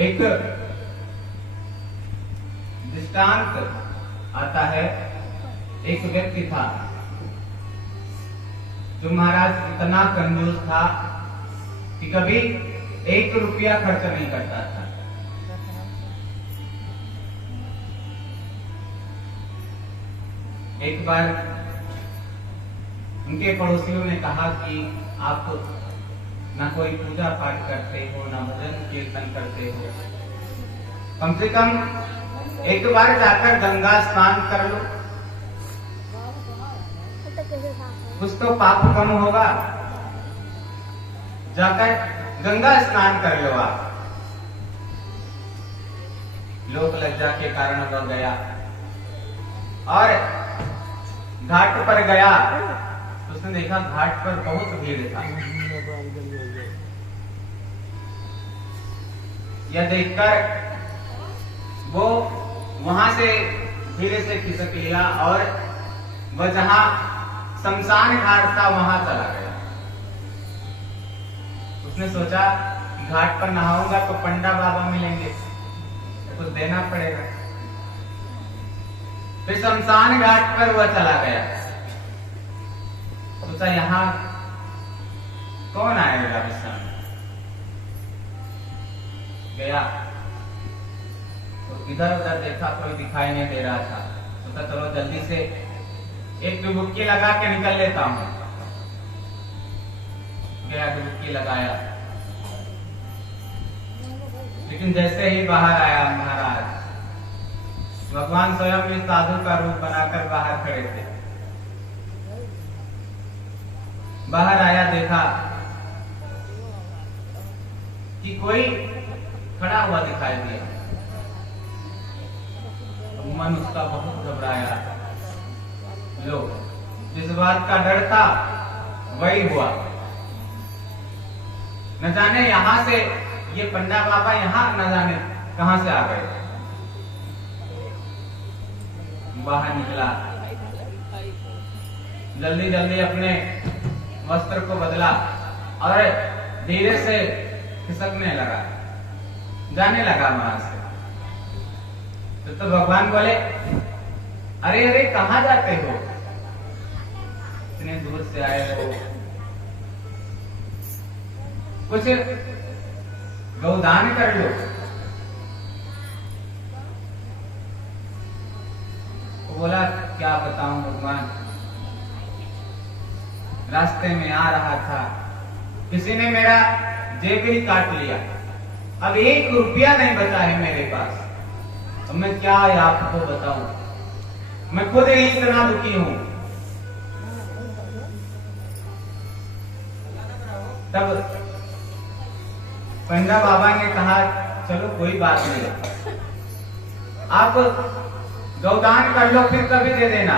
एक दृष्टांत आता है। एक व्यक्ति था जो महाराज इतना कंजूस था कि कभी 1 रुपया खर्च नहीं करता था। एक बार उनके पड़ोसियों ने कहा कि आप ना कोई पूजा पाठ करते हो, ना भजन कीर्तन करते हो, कम से कम एक बार जाकर गंगा स्नान कर लो, कुछ तो पाप कम होगा। जाकर गंगा स्नान कर लो आप। लोक लज्जा के कारण वह गया और घाट पर गया तो उसने देखा घाट पर बहुत भीड़ था। यह देखकर वो वहां से धीरे से खिसक लिया और वह जहां शमशान घाट था वहां चला गया। उसने सोचा घाट पर नहाऊंगा तो पंडा बाबा मिलेंगे, तो कुछ देना पड़ेगा। फिर शमशान घाट पर वह चला गया, सोचा यहाँ कौन आएगा विश्राम। गया तो इधर उधर देखा, कोई दिखाई नहीं दे रहा था। सोचा चलो जल्दी से एक डुबकी लगा के निकल लेता हूं। गया, डुबकी लगाया, लेकिन जैसे ही बाहर आया महाराज, भगवान स्वयं इस साधु का रूप बनाकर बाहर खड़े थे। बाहर आया, देखा कि कोई खड़ा हुआ दिखाई दिया। मन उसका बहुत घबराया। लो, जिस बात का डर था वही हुआ। न जाने यहां से ये पंडा बाबा यहाँ न जाने कहां से आ गए। बाहर निकला, जल्दी जल्दी अपने वस्त्र को बदला और धीरे से खिसकने लगा, जाने लगा वहां से। तो भगवान बोले, अरे अरे कहां जाते हो, इतने दूर से आए हो, कुछ गौदान कर लो। वो बोला, क्या बताऊं भगवान, रास्ते में आ रहा था, किसी ने मेरा जेब ही काट लिया, अब 1 रुपया नहीं बचा है मेरे पास। अब मैं क्या आपको बताऊं, मैं खुद ही इतना दुखी हूं। तब पंडा बाबा ने कहा, चलो कोई बात नहीं, आप गौदान कर लो, फिर कभी दे देना।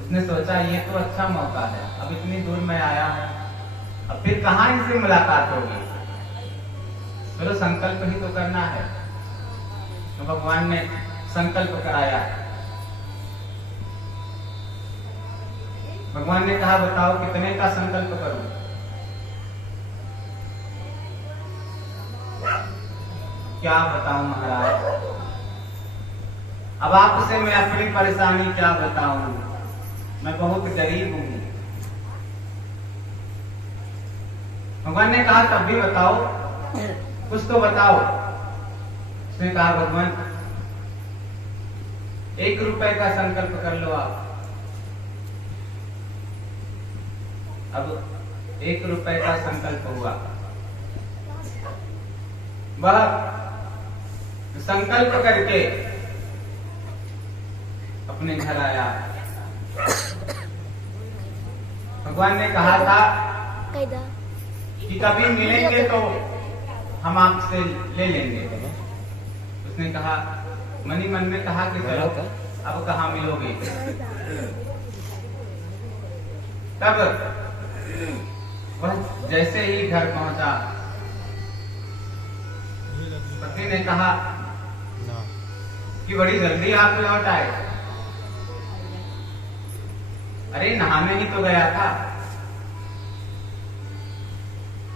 उसने सोचा ये तो अच्छा मौका है, अब इतनी दूर मैं आया हूं, अब फिर कहां इनसे मुलाकात होगी, चलो संकल्प ही तो करना है। तो भगवान ने संकल्प कराया। भगवान ने कहा, बताओ कितने का संकल्प करूं। क्या बताऊं महाराज, अब आपसे मैं अपनी परेशानी क्या बताऊं, मैं बहुत गरीब हूं। भगवान ने कहा, तब भी बताओ, कुछ तो बताओ। उसने कहा, भगवान 1 रुपए का संकल्प कर लो आप। अब 1 रुपए का संकल्प हुआ। वह संकल्प करके अपने घर आया। भगवान ने कहा था कि कभी मिलेंगे तो हम आपसे ले लेंगे। उसने कहा, मनी मन में कहा कि चलो अब कहाँ मिलोगे। तब वह जैसे ही घर पहुंचा, पत्नी ने कहा कि बड़ी जल्दी आप लौट आए। अरे नहाने ही तो गया था।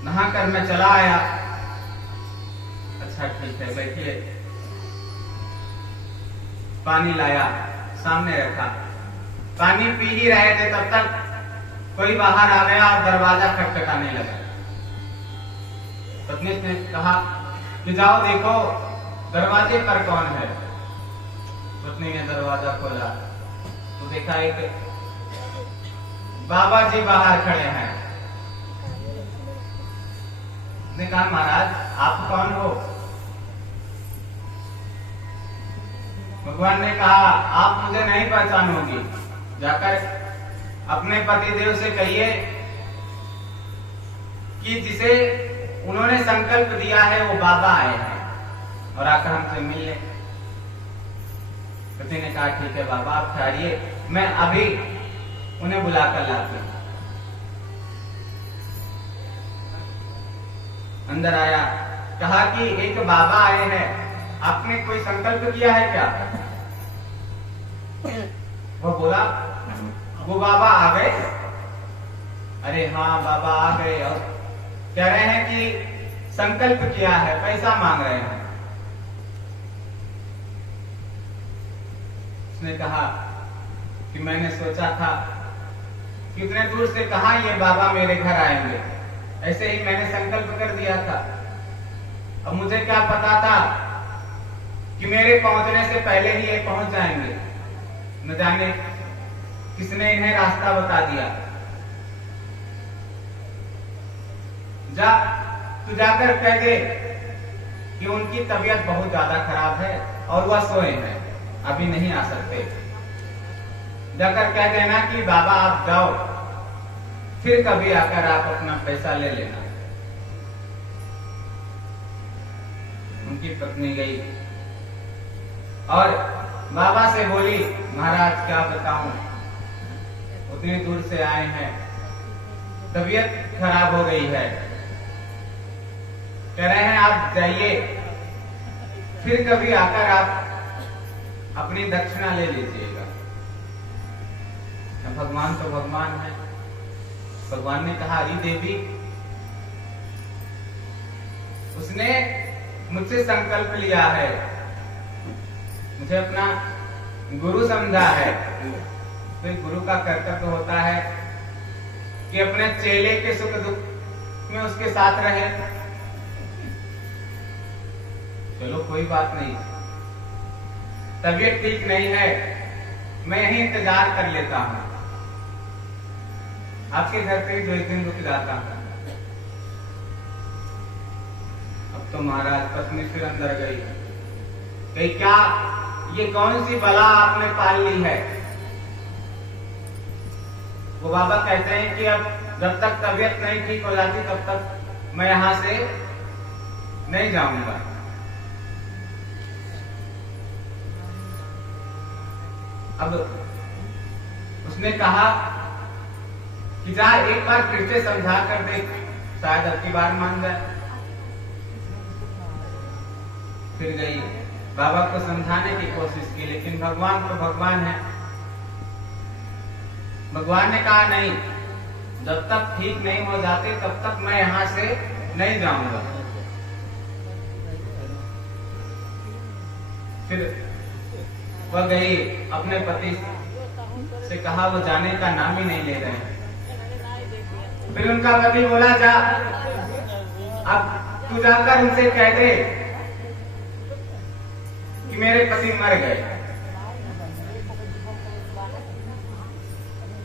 नहाकर मैं चला आया। अच्छा ठीक है, बैठिए। पानी लाया, सामने रखा। पानी पी ही रहे थे, तब तक कोई बाहर आ गया और दरवाजा खटखटाने लगा। पत्नी ने कहा कि जाओ देखो दरवाजे पर कौन है। पत्नी ने दरवाजा खोला तो देखा एक बाबा जी बाहर खड़े हैं। ने कहा महाराज आप कौन हो? भगवान ने कहा आप मुझे नहीं पहचानोगी, जाकर अपने पतिदेव से कहिए कि जिसे उन्होंने संकल्प दिया है वो बाबा आए हैं और आकर हमसे मिल ले। पति ने कहा ठीक है बाबा आप ठहरिए, मैं अभी उन्हें बुलाकर लाती हूं। अंदर आया, कहा कि एक बाबा आए हैं, आपने कोई संकल्प किया है क्या? वो बोला वो बाबा आ गए? अरे हाँ बाबा आ गए और कह रहे हैं कि संकल्प किया है, पैसा मांग रहे हैं। उसने कहा कि मैंने सोचा था कि उतने दूर से कहां ये बाबा मेरे घर आएंगे, ऐसे ही मैंने संकल्प कर दिया था। अब मुझे क्या पता था कि मेरे पहुंचने से पहले ही ये पहुंच जाएंगे। न जाने किसने इन्हें रास्ता बता दिया। जा तू जाकर कह दे कि उनकी तबीयत बहुत ज्यादा खराब है और वह सोए हैं, अभी नहीं आ सकते। जाकर कह देना कि बाबा आप जाओ, फिर कभी आकर आप अपना पैसा ले लेना। उनकी पत्नी गई और बाबा से बोली महाराज क्या बताऊं, उतनी दूर से आए हैं, तबीयत खराब हो गई है, कह रहे हैं आप जाइए, फिर कभी आकर आप अपनी दक्षिणा ले लीजिएगा। भगवान तो भगवान है। भगवान ने कहा अरे देवी, उसने मुझसे संकल्प लिया है, मुझे अपना गुरु समझा है, तो गुरु का कर्तव्य होता है कि अपने चेले के सुख दुख में उसके साथ रहे। चलो कोई बात नहीं, तबीयत ठीक नहीं है, मैं यहीं इंतजार कर लेता हूं, आपके घर पे 2 दिन रुक जाता हूं। अब तो महाराज पत्नी फिर अंदर गई, कही क्या ये कौन सी बला आपने पाल ली है? वो बाबा कहते हैं कि अब जब तक तबीयत नहीं ठीक हो जाती तब तक मैं यहां से नहीं जाऊंगा। अब उसने कहा कि जा एक बार फिर से समझा कर देख, शायद अब की बार मान जाए। फिर गई, बाबा को समझाने की कोशिश की, लेकिन भगवान तो भगवान है। भगवान ने कहा नहीं, जब तक ठीक नहीं हो जाते तब तक मैं यहां से नहीं जाऊंगा। फिर वह गई, अपने पति से कहा, वो जाने का नाम ही नहीं ले रहे हैं। फिर उनका पति बोला जा, अब तू जाकर उनसे कह दे कि मेरे पति मर गए।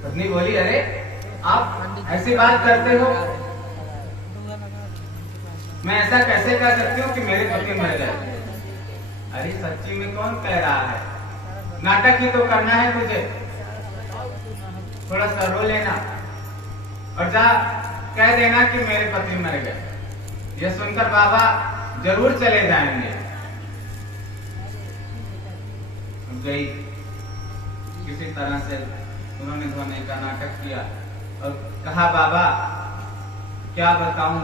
पत्नी बोली अरे आप ऐसी बात करते हो, मैं ऐसा कैसे कह सकती हूँ कि मेरे पति मर गए? अरे सच्ची में कौन कह रहा है, नाटक ही तो करना है तुझे, थोड़ा सा रो लेना और जा कह देना कि मेरे पति मर गए। यह सुनकर बाबा जरूर चले जाएंगे। गई, किसी तरह से उन्होंने धोने का नाटक किया और कहा बाबा क्या बताऊं,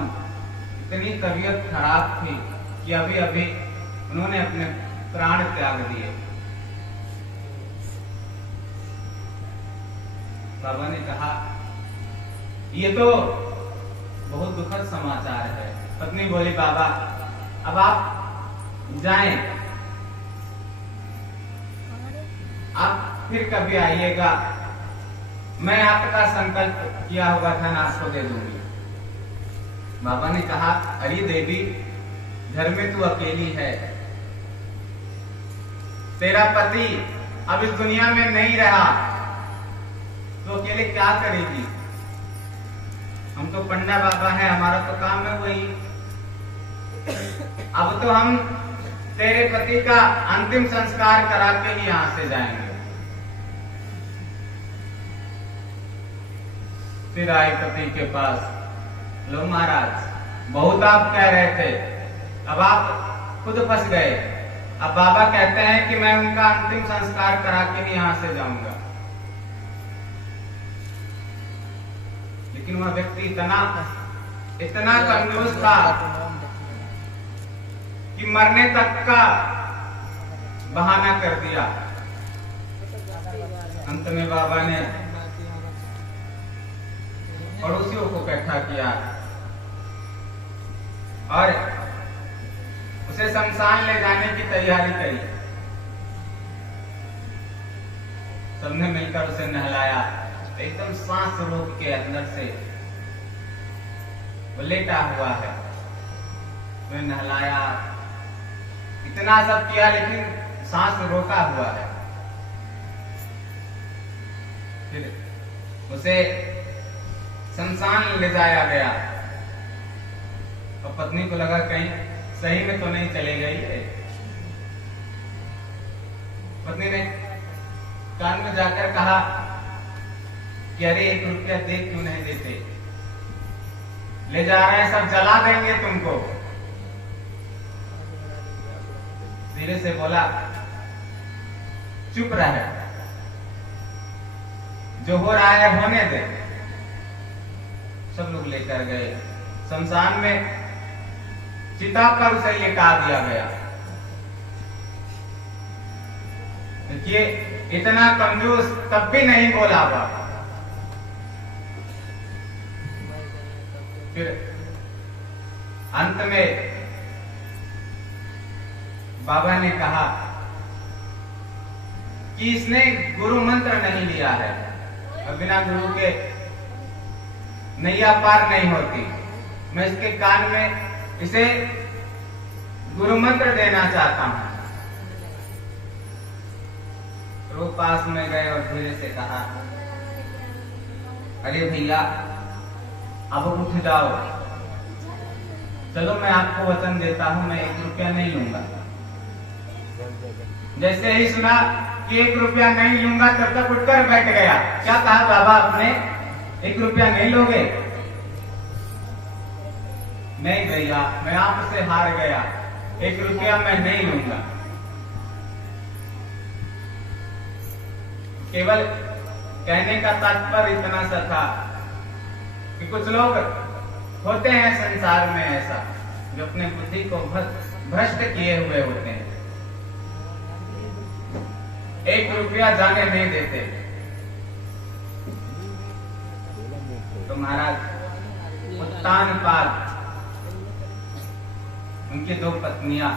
इतनी तबीयत खराब थी कि अभी अभी उन्होंने अपने प्राण त्याग दिए। बाबा ने कहा ये तो बहुत दुख दुखद समाचार है। पत्नी बोली, बाबा अब आप जाएं, आप फिर कभी आइएगा, मैं आपका संकल्प किया हुआ धन आपको दे दूंगी। बाबा ने कहा, अरे देवी, घर में तू अकेली है, तेरा पति अब इस दुनिया में नहीं रहा, तो अकेले क्या करेगी? हम तो पंडा बाबा है, हमारा तो काम है वही। अब तो हम तेरे पति का अंतिम संस्कार करा के ही यहां से जाएंगे। फिर आए पति के पास, लो महाराज, बहुत आप कह रहे थे, अब आप खुद फंस गए। अब बाबा कहते हैं कि मैं उनका अंतिम संस्कार करा के ही यहां से जाऊंगा। लेकिन वह व्यक्ति इतना कंजूस था कि मरने तक का बहाना कर दिया। अंत में बाबा ने पड़ोसियों को इकट्ठा किया और उसे शमशान ले जाने की तैयारी करी। सबने मिलकर उसे नहलाया, एकदम सांस रोक के अंदर से, वो लेटा हुआ है, उन्हें नहलाया, इतना सब किया, लेकिन सांस रोका हुआ है। फिर उसे शमशान ले जाया गया और पत्नी को लगा कहीं सही में तो नहीं चले गई है। पत्नी ने कान में जाकर कहा कि अरे 1 रुपया दे, क्यों नहीं देते? ले जा रहे हैं, सब जला देंगे तुमको। धीरे से बोला, चुप रहे, जो हो रहा है होने दे। सब लोग लेकर गए शमशान में, चिता पर उसे लेटा दिया गया। देखिए, इतना कंजूस तब भी नहीं बोला बाबा। फिर अंत में बाबा ने कहा कि इसने गुरु मंत्र नहीं लिया है और बिना गुरु के नैया पार नहीं होती। मैं इसके कान में इसे गुरु मंत्र देना चाहता हूं। वो पास में गए और धीरे से कहा, अरे भैया अब उठ जाओ, चलो मैं आपको वचन देता हूं, मैं 1 रुपया नहीं लूंगा। जैसे ही सुना कि 1 रुपया नहीं लूंगा, तब तक उठकर बैठ गया। क्या कहा बाबा आपने, 1 रुपया नहीं लोगे? नहीं भैया, मैं आपसे हार गया, 1 रुपया मैं नहीं लूंगा। केवल कहने का तात्पर्य इतना सा था कि कुछ लोग होते हैं संसार में ऐसा, जो अपने बुद्धि को भ्रष्ट किए हुए होते हैं, 1 रुपया जाने नहीं देते। तो महाराज उत्तानपाद, उनकी 2 पत्नियां